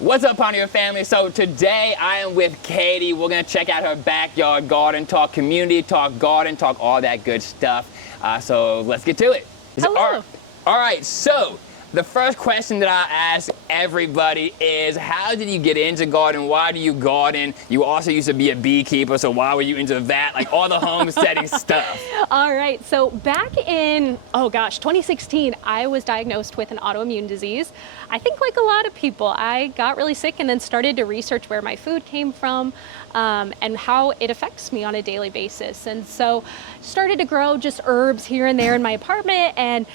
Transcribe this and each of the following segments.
What's up, Pineal family? So today I am with Katie. We're gonna check out her backyard garden, talk community, talk garden, talk all that good stuff. So let's get to it. Hello. All right, so the first question that I ask everybody is, how did you get into garden? Why do you garden? You also used to be a beekeeper, so why were you into that? Like all the homesteading stuff. All right, so back in, 2016, I was diagnosed with an autoimmune disease. I think like a lot of people, I got really sick and then started to research where my food came from and how it affects me on a daily basis. And so started to grow just herbs here and there in my apartment, and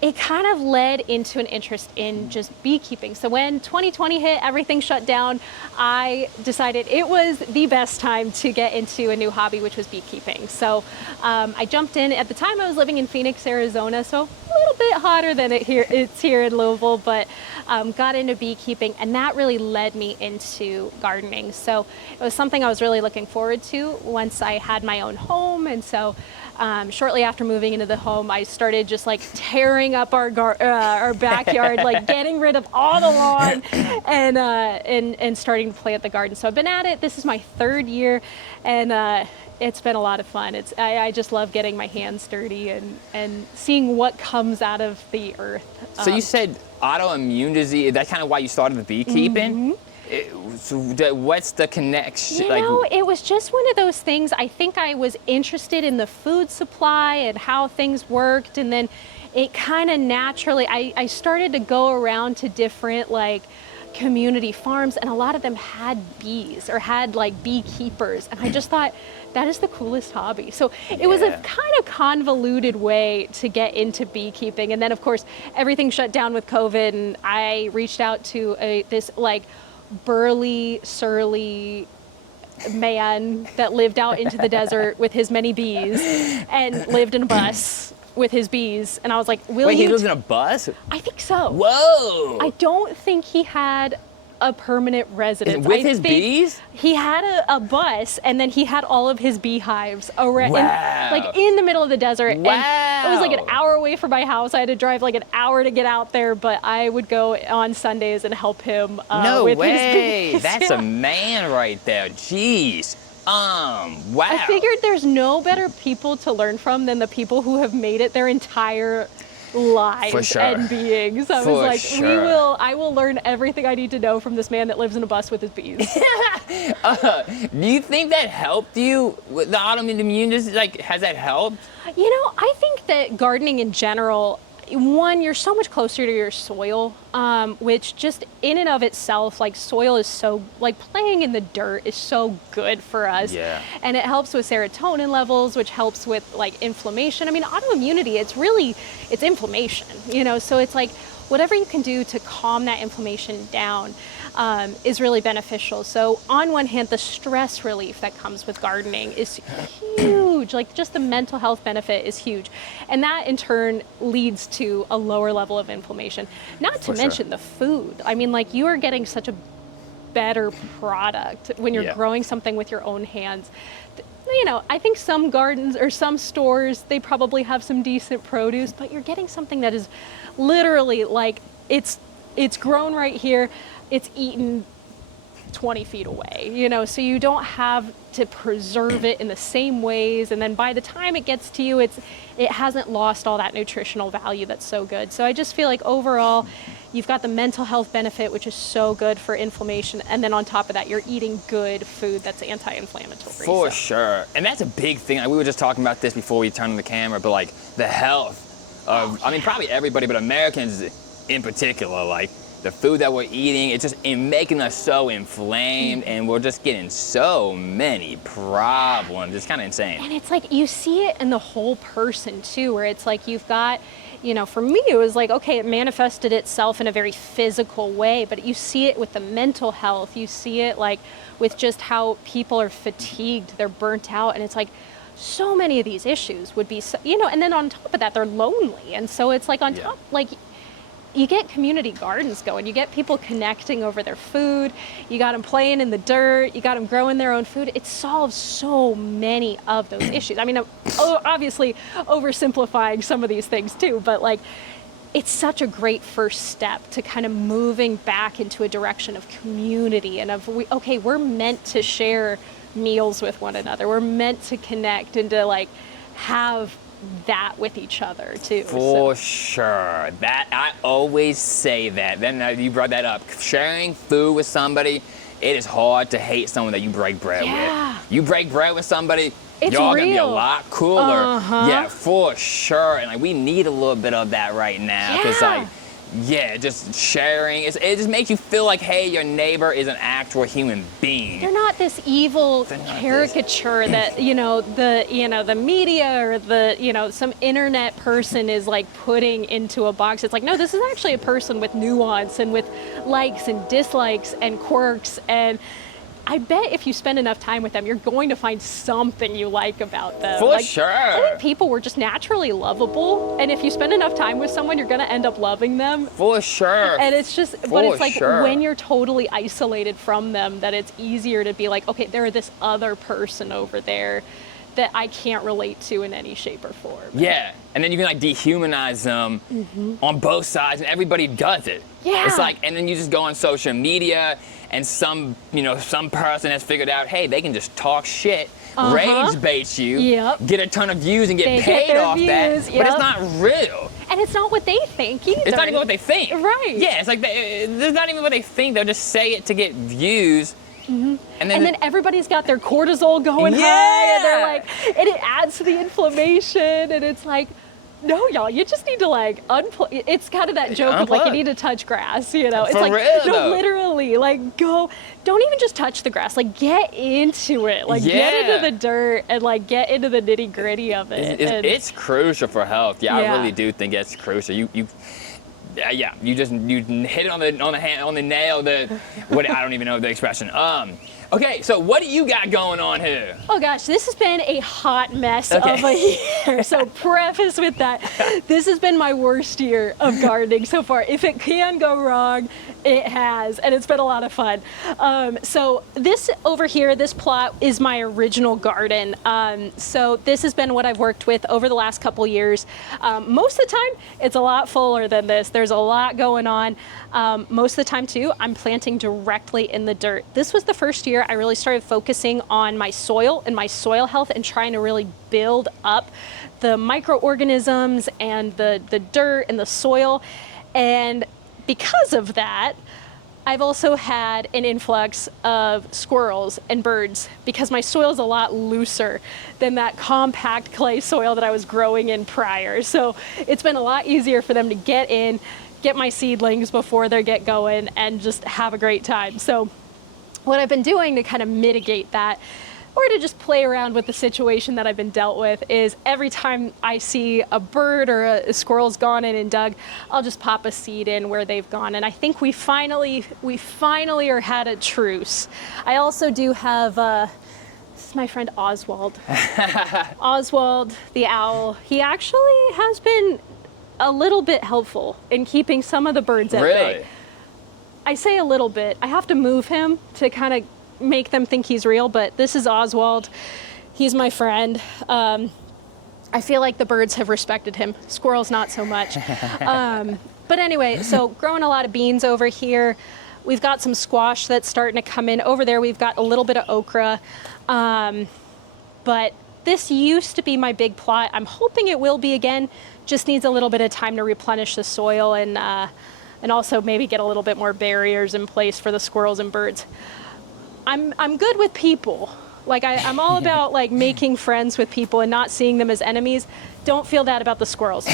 it kind of led into an interest in just beekeeping. So when 2020 hit, everything shut down, I decided it was the best time to get into a new hobby, which was beekeeping. So I jumped in. At the time, I was living in Phoenix, Arizona, so a little bit hotter than it's here in Louisville, but got into beekeeping, and that really led me into gardening. So it was something I was really looking forward to once I had my own home. And so shortly after moving into the home, I started just like tearing up our backyard, like getting rid of all the lawn and starting to plant the garden. So I've been at it. This is my third year, and it's been a lot of fun. I just love getting my hands dirty and seeing what comes out of the earth. So you said autoimmune disease, that's kind of why you started the beekeeping? So what's the connection? It was just one of those things. I think I was interested in the food supply and how things worked, and then it kind of naturally, I started to go around to different like community farms, and a lot of them had bees or had like beekeepers, and I just thought that is the coolest hobby. So it was a kind of convoluted way to get into beekeeping. And then of course everything shut down with COVID, and I reached out to this like burly, surly man that lived out into the desert with his many bees and lived in a bus with his bees. And I was like, Wait, he lives in a bus? I think so. Whoa! I don't think he had a permanent residence. With his bees? He had a bus, and then he had all of his beehives around, Wow. like in the middle of the desert. Wow. And it was like an hour away from my house. I had to drive like an hour to get out there, but I would go on Sundays and help him No with way. his bees. That's a man right there. Jeez. Wow. I figured there's no better people to learn from than the people who have made it their entire lives For sure. and beings. I was For like, sure. I will learn everything I need to know from this man that lives in a bus with his bees. Do you think that helped you with the autoimmune disease? Like, has that helped? I think that gardening in general, one, you're so much closer to your soil, which just in and of itself, like soil is so, like playing in the dirt is so good for us. Yeah. And it helps with serotonin levels, which helps with like inflammation. I mean, autoimmunity, it's inflammation, so it's like whatever you can do to calm that inflammation down is really beneficial. So on one hand, the stress relief that comes with gardening is huge. Like just the mental health benefit is huge. And that in turn leads to a lower level of inflammation. Not to mention the food. I mean, like you are getting such a better product when you're growing something with your own hands. I think some gardens or some stores, they probably have some decent produce, but you're getting something that is literally like it's grown right here, it's eaten 20 feet away, so you don't have to preserve it in the same ways, and then by the time it gets to you, it hasn't lost all that nutritional value that's so good. So I just feel like overall you've got the mental health benefit, which is so good for inflammation, and then on top of that you're eating good food that's anti-inflammatory. For sure. And that's a big thing. Like, we were just talking about this before we turned on the camera, but like the health of, I mean, probably everybody, but Americans in particular, like the food that we're eating, it's just making us so inflamed, and we're just getting so many problems. It's kind of insane. And it's like you see it in the whole person too, where it's like you've got, for me it was like, okay, it manifested itself in a very physical way, but you see it with the mental health. You see it like with just how people are fatigued, they're burnt out, and it's like so many of these issues would be, and then on top of that, they're lonely. And so it's like on top, like you get community gardens going, you get people connecting over their food, you got them playing in the dirt, you got them growing their own food. It solves so many of those issues. I mean, obviously oversimplifying some of these things too, but like it's such a great first step to kind of moving back into a direction of community and of we're meant to share meals with one another. We're meant to connect and to like have that with each other too. For sure. That I always say that. Then you brought that up. Sharing food with somebody, it is hard to hate someone that you break bread with. You break bread with somebody, it's y'all real. gonna be a lot cooler. Yeah, for sure. And like we need a little bit of that right now. Because like, yeah, just sharing. It just makes you feel like, hey, your neighbor is an actual human being. They're not this evil caricature that the media or some internet person is like putting into a box. It's like, no, this is actually a person with nuance and with likes and dislikes and quirks, and I bet if you spend enough time with them, you're going to find something you like about them. For sure. I think people were just naturally lovable, and if you spend enough time with someone, you're going to end up loving them. For sure. And it's just, but it's like when you're totally isolated from them, that it's easier to be like, okay, they're this other person over there that I can't relate to in any shape or form. Yeah, and then you can like dehumanize them on both sides, and everybait does it. Yeah. It's like, and then you just go on social media, and some person has figured out, hey, they can just talk shit, rage bait you, get a ton of views, and get paid off that. But it's not real. And it's not what they think either. It's not even what they think. Right. Yeah, it's like it's not even what they think. They'll just say it to get views. And then everybody's got their cortisol going high, and they're like, and it adds to the inflammation, and it's like, no, y'all, you just need to like unplug. It's kind of that joke of like, you need to touch grass, It's For like, real, no, though. Literally, like don't even just touch the grass, like get into it, like get into the dirt and like get into the nitty gritty of it. It's crucial for health. I really do think it's crucial. You hit it on the nail. I don't even know the expression. Okay, so what do you got going on here? Oh gosh, this has been a hot mess of a year. So preface with that, this has been my worst year of gardening so far. If it can go wrong, it has, and it's been a lot of fun. So this over here, this plot is my original garden. So this has been what I've worked with over the last couple years. Most of the time, it's a lot fuller than this. There's a lot going on. Most of the time too, I'm planting directly in the dirt. This was the first year I really started focusing on my soil and my soil health and trying to really build up the microorganisms and the dirt and the soil. And because of that, I've also had an influx of squirrels and birds because my soil is a lot looser than that compact clay soil that I was growing in prior. So it's been a lot easier for them to get in, get my seedlings before they get going, and just have a great time. So what I've been doing to kind of mitigate that, or to just play around with the situation that I've been dealt with, is every time I see a bird or a squirrel's gone in and dug, I'll just pop a seed in where they've gone. And I think we finally are had a truce. I also do have, this is my friend Oswald. Oswald the owl. He actually has been a little bit helpful in keeping some of the birds at bay. I say a little bit. I have to move him to kind of make them think he's real, but this is Oswald. He's my friend. I feel like the birds have respected him. Squirrels, not so much. But anyway, so growing a lot of beans over here. We've got some squash that's starting to come in. Over there, we've got a little bit of okra. But this used to be my big plot. I'm hoping it will be again. Just needs a little bit of time to replenish the soil and also maybe get a little bit more barriers in place for the squirrels and birds. I'm good with people. Like I'm all about like making friends with people and not seeing them as enemies. Don't feel that about the squirrels.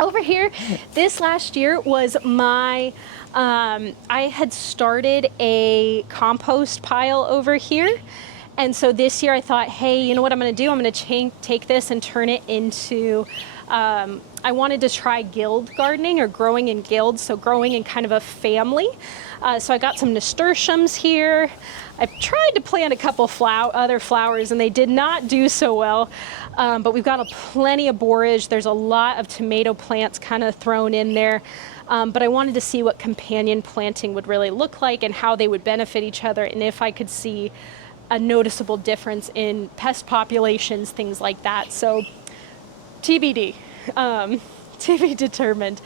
Over here, this last year was my, I had started a compost pile over here. And so this year I thought, hey, you know what I'm gonna do? I'm gonna take this and turn it into, I wanted to try guild gardening, or growing in guilds, so growing in kind of a family. So I got some nasturtiums here. I've tried to plant a couple other flowers and they did not do so well, but we've got plenty of borage. There's a lot of tomato plants kind of thrown in there, but I wanted to see what companion planting would really look like and how they would benefit each other, and if I could see a noticeable difference in pest populations, things like that. So TBD. To be determined.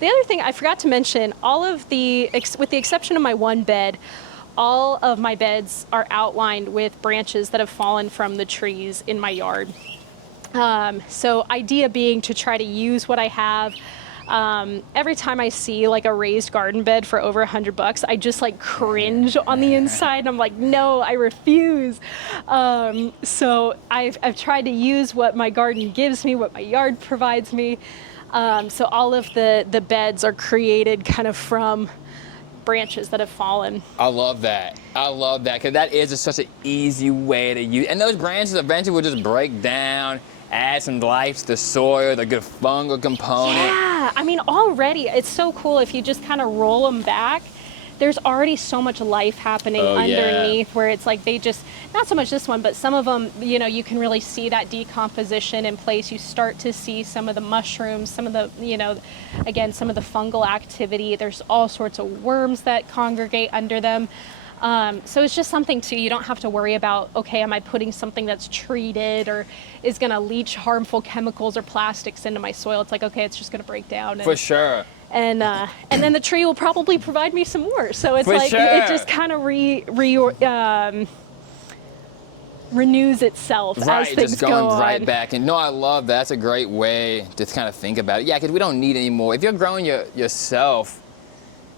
The other thing I forgot to mention, with the exception of my one bed, all of my beds are outlined with branches that have fallen from the trees in my yard. So idea being to try to use what I have. Every time I see like a raised garden bed for over $100, I just like cringe on the inside, and I'm like, no, I refuse. So I've tried to use what my garden gives me, what my yard provides me. So all of the beds are created kind of from branches that have fallen. I love that. I love that, because that is just such an easy way to use. And those branches eventually will just break down, add some life to the soil, the good fungal component. Yeah, I mean, already it's so cool if you just kind of roll them back. There's already so much life happening underneath, where it's like they just, not so much this one, but some of them, you know, you can really see that decomposition in place. You start to see some of the mushrooms, some of the, you know, again, some of the fungal activity. There's all sorts of worms that congregate under them. So it's just something too, you don't have to worry about, okay, am I putting something that's treated or is going to leach harmful chemicals or plastics into my soil? It's like, okay, it's just going to break down. For sure. And then the tree will probably provide me some more. So it's For like, sure. it just kind of renews itself as things just going go right on. back. And no, I love that. That's a great way to kind of think about it. Yeah, because we don't need any more. If you're growing yourself,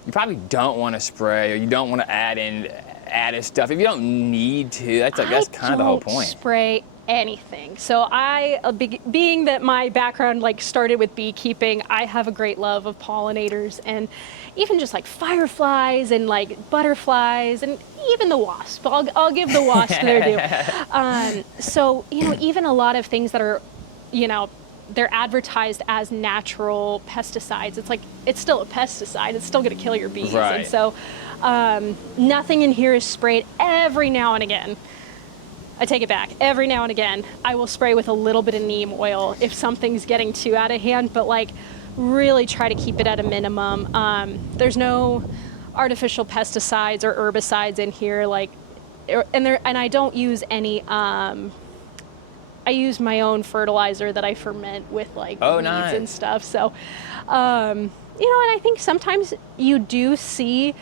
you probably don't want to spray, or you don't want to add in added stuff if you don't need to. That's kind of the whole point. I don't spray anything. So being that my background like started with beekeeping, I have a great love of pollinators, and even just like fireflies and like butterflies and even the wasp. I'll give the wasp their due. So, you know, even a lot of things that are, you know, they're advertised as natural pesticides. It's like, it's still a pesticide. It's still going to kill your bees. Right. And so nothing in here is sprayed. Every now and again, I take it back. Every now and again, I will spray with a little bit of neem oil if something's getting too out of hand, but like really try to keep it at a minimum. There's no artificial pesticides or herbicides in here, like, and I don't use any, I use my own fertilizer that I ferment with like weeds nice. And stuff. So, you know, and I think sometimes you do see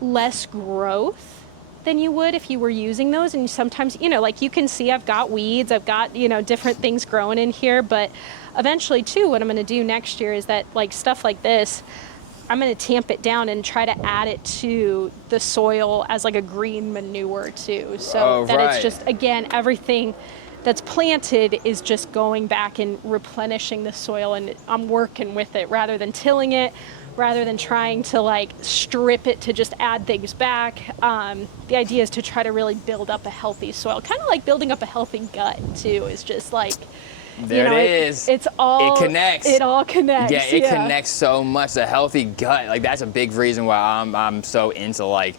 less growth than you would if you were using those. And sometimes, you know, like you can see I've got weeds, I've got, you know, different things growing in here. But eventually too, what I'm going to do next year is that like stuff like this, I'm going to tamp it down and try to add it to the soil as like a green manure too. So it's just, again, everything that's planted is just going back and replenishing the soil, and I'm working with it rather than tilling it, rather than trying to like strip it to just add things back. The idea is to try to really build up a healthy soil, kind of like building up a healthy gut too, is just like, There it is. It's all, it connects. It all connects. Yeah, it connects so much. A healthy gut, like that's a big reason why I'm so into like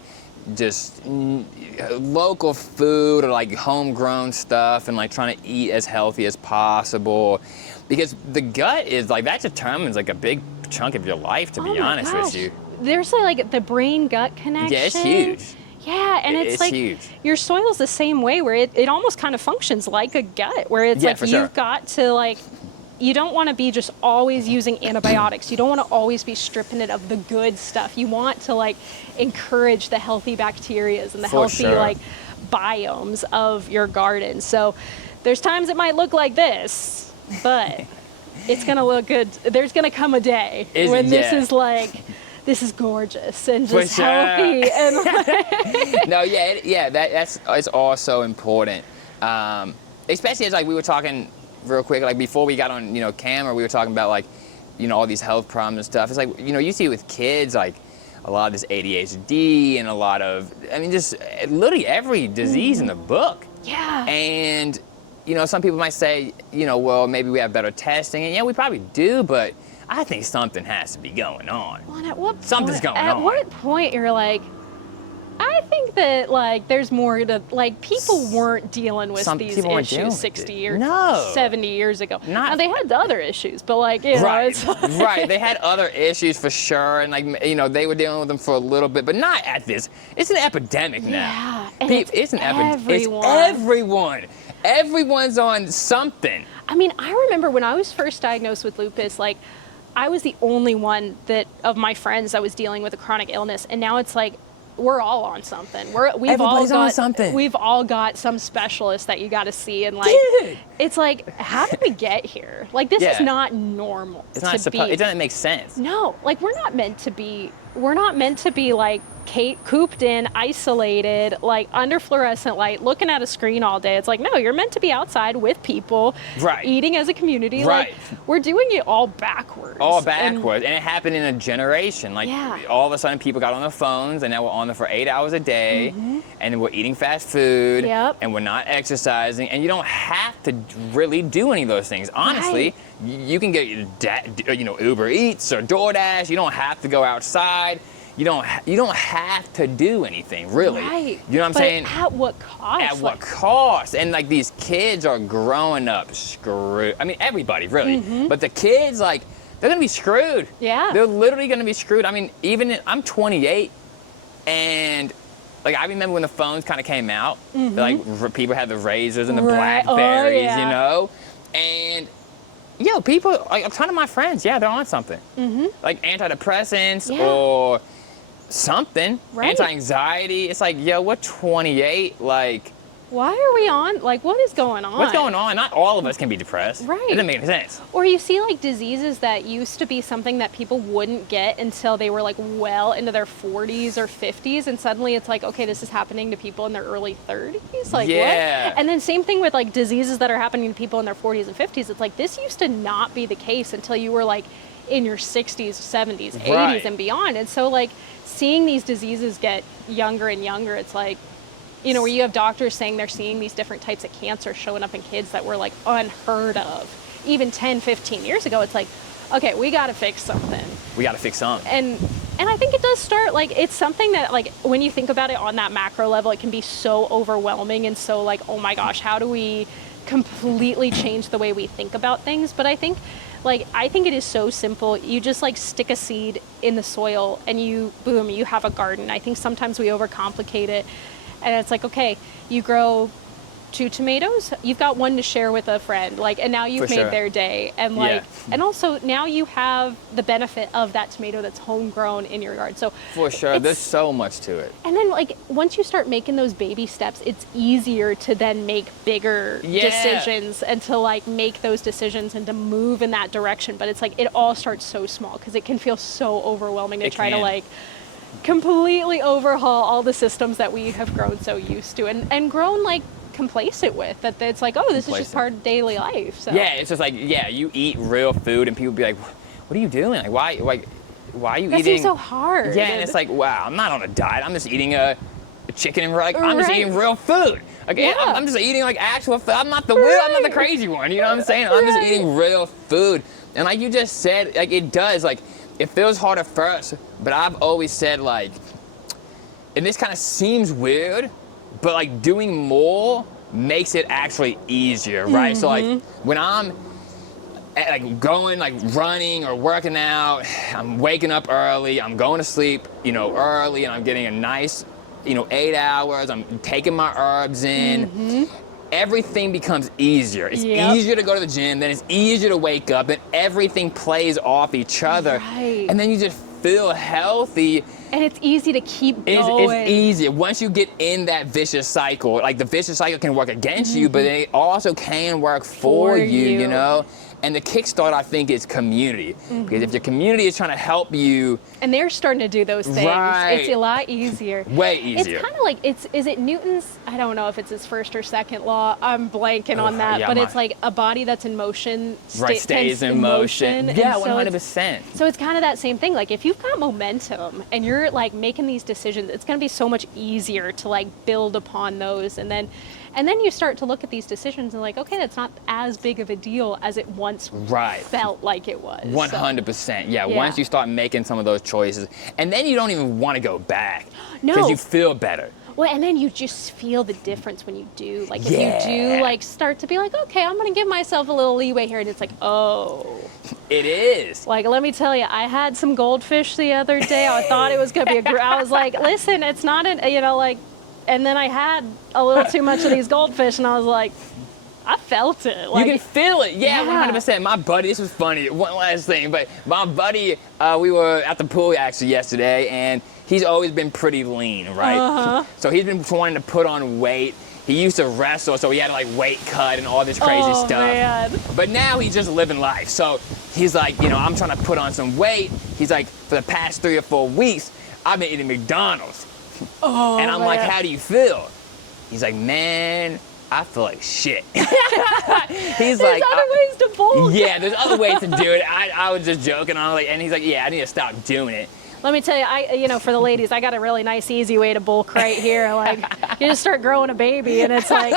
just local food or like homegrown stuff, and like trying to eat as healthy as possible, because the gut is like, that determines like a big chunk of your life, to be honest with you. There's like the brain gut connection. Yeah, it's huge. Yeah, and it's like huge. Your soil's the same way, where it almost kind of functions like a gut, where it's like you've got to like, you don't want to be just always using antibiotics. You don't want to always be stripping it of the good stuff. You want to like encourage the healthy bacterias and the healthy like biomes of your garden. So there's times it might look like this, but it's going to look good. There's going to come a day when this is like, this is gorgeous and just healthy. And like no, that's all so important. Especially as like we were talking real quick, like before we got on, you know, camera, we were talking about like, you know, all these health problems and stuff. It's like, you know, you see with kids, like a lot of this ADHD and a lot of, I mean, just literally every disease in the book. Yeah. And, you know, some people might say, you know, well, maybe we have better testing. And yeah, we probably do, but I think something has to be going on. Well, and at what Something's point, going on. At what point you're like, I think that like there's more to, like, people weren't dealing with these issues 60 years, 70 years ago. Now they had other issues, but like, you know, it's like right. They had other issues for sure, and like, you know, they were dealing with them for a little bit, but not at this. It's an epidemic now. Yeah, and it's an epidemic. everyone. It's everyone. Everyone's on something. I mean, I remember when I was first diagnosed with lupus, like I was the only one that of my friends that was dealing with a chronic illness, and now it's like we're all on something. Everybody's on something. We've all got some specialist that you got to see, and like it's like, how did we get here? Like this is not normal. It's not supposed. It doesn't make sense. No, like we're not meant to be like cooped in, isolated, like under fluorescent light, looking at a screen all day. It's like, no, you're meant to be outside with people, eating as a community. Right. Like, we're doing it all backwards. And it happened in a generation. Like, all of a sudden, people got on their phones, and now we're on them for 8 hours a day, and we're eating fast food, and we're not exercising, and you don't have to really do any of those things. Honestly, you can get Uber Eats or DoorDash. You don't have to go outside. You don't have to do anything, really. Right. You know what I'm saying? At what cost? At what cost? And like these kids are growing up screwed. I mean, everybody really. But the kids, like, they're gonna be screwed. Yeah. They're literally gonna be screwed. I mean, I'm 28, and like I remember when the phones kind of came out. Like people had the Razors and the Blackberries, you know, and. People, like a ton of my friends, they're on something. Like antidepressants or something. Anti-anxiety. It's like, we're 28, like. Why are we on? Like, what is going on? What's going on? Not all of us can be depressed. Right. It doesn't make any sense. Or you see, like, diseases that used to be something that people wouldn't get until they were, like, well into their 40s or 50s, and suddenly it's like, okay, this is happening to people in their early 30s? Like, what? And then same thing with, like, diseases that are happening to people in their 40s and 50s. It's like, this used to not be the case until you were, like, in your 60s, 70s, 80s, and beyond. And so, like, seeing these diseases get younger and younger, it's like, where you have doctors saying they're seeing these different types of cancer showing up in kids that were like unheard of even 10, 15 years ago. It's like, okay, we got to fix something. We got to fix something. And I think it does start, like, it's something that, like, when you think about it on that macro level, it can be so overwhelming and so like, oh my gosh, how do we completely change the way we think about things? But I think it is so simple. You just like stick a seed in the soil and you have a garden. I think sometimes we overcomplicate it. And it's like, okay, you grow 2 tomatoes, you've got 1 to share with a friend, like, and now you've made their day. And like, and also now you have the benefit of that tomato that's homegrown in your yard. So for sure, there's so much to it. And then like, once you start making those baby steps, it's easier to then make bigger decisions and to like make those decisions and to move in that direction. But it's like, it all starts so small because it can feel so overwhelming to try to like, completely overhaul all the systems that we have grown so used to and grown like complacent with, that it's like, oh, this is just part of daily life. So it's just like, you eat real food and people be like, what are you doing? Like, why are you eating? That seems so hard. And it's like, wow, I'm not on a diet. I'm just eating a chicken and like, I'm just eating real food. Like, I'm just eating like actual food. I'm not the weird, I'm not the crazy one. You know what I'm saying? I'm just eating real food. And like you just said, like it does, like, it feels hard at first, but I've always said, like, and this kind of seems weird, but like doing more makes it actually easier, right? So like when I'm like going, like running or working out, I'm waking up early, I'm going to sleep, early, and I'm getting a nice, 8 hours, I'm taking my herbs in. Everything becomes easier. It's easier to go to the gym, then it's easier to wake up, and everything plays off each other. And then you just feel healthy. And it's easy to keep going. It's easy. Once you get in that vicious cycle, like the vicious cycle can work against you, but it also can work for you, And the kickstart, I think, is community. Because if your community is trying to help you. And they're starting to do those things. It's a lot easier. Way easier. It's kind of like, is it Newton's, I don't know if it's his first or second law. I'm blanking on that. But it's like a body that's in motion stays in motion. Yeah, 100%. So it's kind of that same thing. Like if you've got momentum and you're like making these decisions, it's going to be so much easier to like build upon those. And then you start to look at these decisions and like, okay, that's not as big of a deal as it once felt like it was. 100%. Once you start making some of those choices, and then you don't even want to go back. No. Because you feel better. Well, and then you just feel the difference when you do. Like if you do like start to be like, okay, I'm going to give myself a little leeway here. And it's like, oh. It is. Like, let me tell you, I had some goldfish the other day. I thought it was going to be I was like, listen, it's not and then I had a little too much of these goldfish, and I was like, I felt it. You can feel it. Yeah, 100%. My buddy, this was funny. One last thing, but my buddy, we were at the pool actually yesterday, and he's always been pretty lean, right? So he's been wanting to put on weight. He used to wrestle, so he had to like weight cut and all this crazy stuff. Man. But now he's just living life. So he's like, I'm trying to put on some weight. He's like, for the past 3 or 4 weeks, I've been eating McDonald's. And I'm like, how do you feel? He's like, man, I feel like shit. He's there's like, other ways to bulk. yeah, there's other ways to do it. I was just joking. And he's like, yeah, I need to stop doing it. Let me tell you, for the ladies, I got a really nice, easy way to bulk right here. Like, you just start growing a baby, and it's like,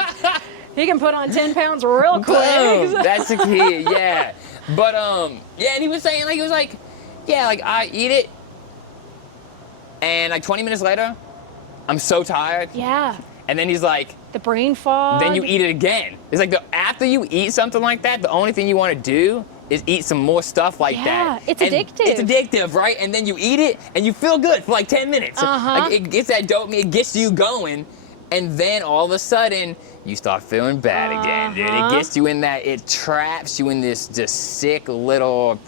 you can put on 10 pounds real quick. Boom. That's the key, yeah. But, yeah, and he was saying, I eat it, and like 20 minutes later, I'm so tired. Yeah. And then he's like, the brain fog. then you eat it again. It's like, after you eat something like that, the only thing you want to do is eat some more stuff like that. Yeah, it's addictive. It's addictive, right? And then you eat it, and you feel good for like 10 minutes. Like, it gets that dopamine, it gets you going, and then all of a sudden, you start feeling bad again, dude. It gets you in that, it traps you in this just sick little...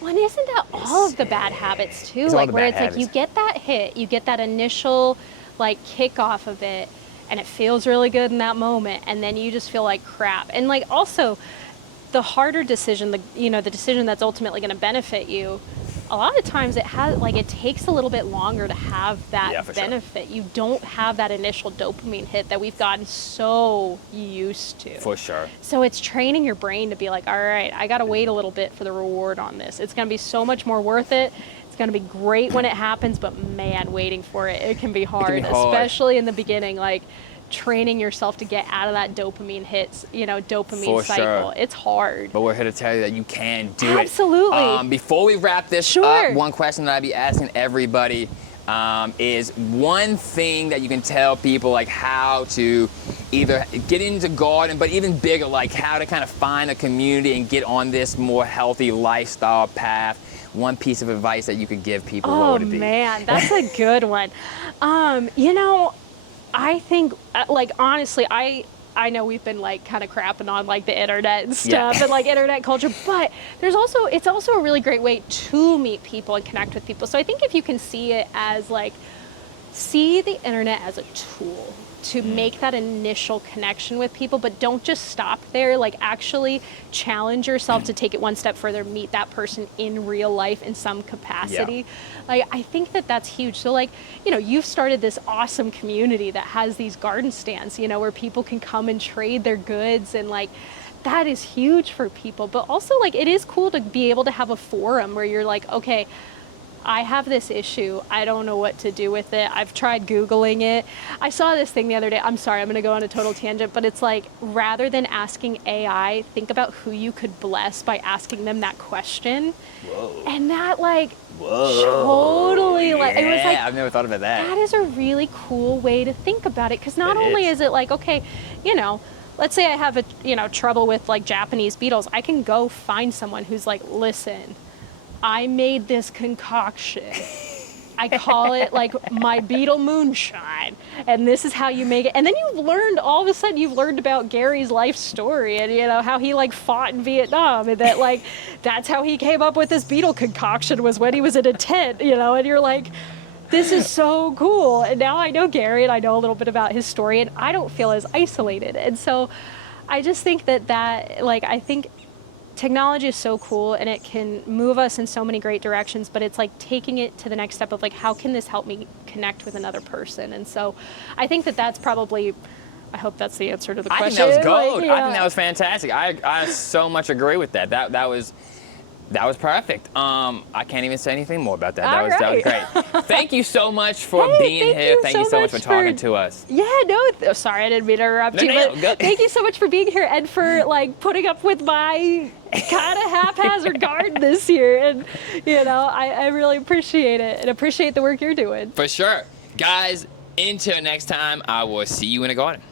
Well, and isn't that all of the bad habits, too? It's all Like, the where bad it's habits. like, you get that hit, you get that initial, like, kick off of it, and it feels really good in that moment, and then you just feel like crap. And, like, also... the harder decision, the decision that's ultimately going to benefit you, a lot of times it takes a little bit longer to have that benefit. Sure. You don't have that initial dopamine hit that we've gotten so used to. For sure. So it's training your brain to be like, all right, I got to wait a little bit for the reward on this. It's going to be so much more worth it. It's going to be great when it happens, but man, waiting for it can be hard, especially in the beginning. Like, training yourself to get out of that dopamine hits, dopamine cycle. Sure. It's hard. But we're here to tell you that you can do it. Absolutely. Before we wrap this up, one question that I'd be asking everybody is one thing that you can tell people, like how to either get into garden, but even bigger, like how to kind of find a community and get on this more healthy lifestyle path. One piece of advice that you could give people, what would it be? Oh man, that's a good one. I think, like, honestly, I know we've been, like, kind of crapping on, like, the internet and stuff and, like, internet culture, but it's also a really great way to meet people and connect with people. So I think if you can see it as, like, see the internet as a tool to make that initial connection with people, but don't just stop there. Like, actually challenge yourself to take it one step further, meet that person in real life in some capacity. Yeah. Like, I think that's huge. So, like, you've started this awesome community that has these garden stands, where people can come and trade their goods, and, like, that is huge for people. But also, like, it is cool to be able to have a forum where you're like, okay, I have this issue. I don't know what to do with it. I've tried Googling it. I saw this thing the other day. I'm sorry, I'm going to go on a total tangent, but it's like, rather than asking AI, think about who you could bless by asking them that question. Whoa. And that, like, totally, like, it was like, I've never thought about that. That is a really cool way to think about it, because not only is it like, okay, let's say I have trouble with, like, Japanese beetles. I can go find someone who's like, listen, I made this concoction. I call it, like, my beetle moonshine, and this is how you make it. And then all of a sudden you've learned about Gary's life story, and how he, like, fought in Vietnam, and that, like, that's how he came up with this beetle concoction, was when he was in a tent, and you're like, this is so cool. And now I know Gary, and I know a little bit about his story, and I don't feel as isolated. And so I just think that I think technology is so cool, and it can move us in so many great directions, but it's like taking it to the next step of, like, how can this help me connect with another person? And so I think that's probably, I hope that's the answer to the question. I think that was gold. Like, yeah. I think that was fantastic. I so much agree with that. That was perfect. I can't even say anything more about that. That was great. Thank you so much for being here. Thank you so much for talking to us. Yeah, no, sorry, I didn't mean to interrupt you. But good. Thank you so much for being here and for, like, putting up with my kind of haphazard garden this year. And, I really appreciate it, and appreciate the work you're doing. For sure. Guys, until next time, I will see you in the garden.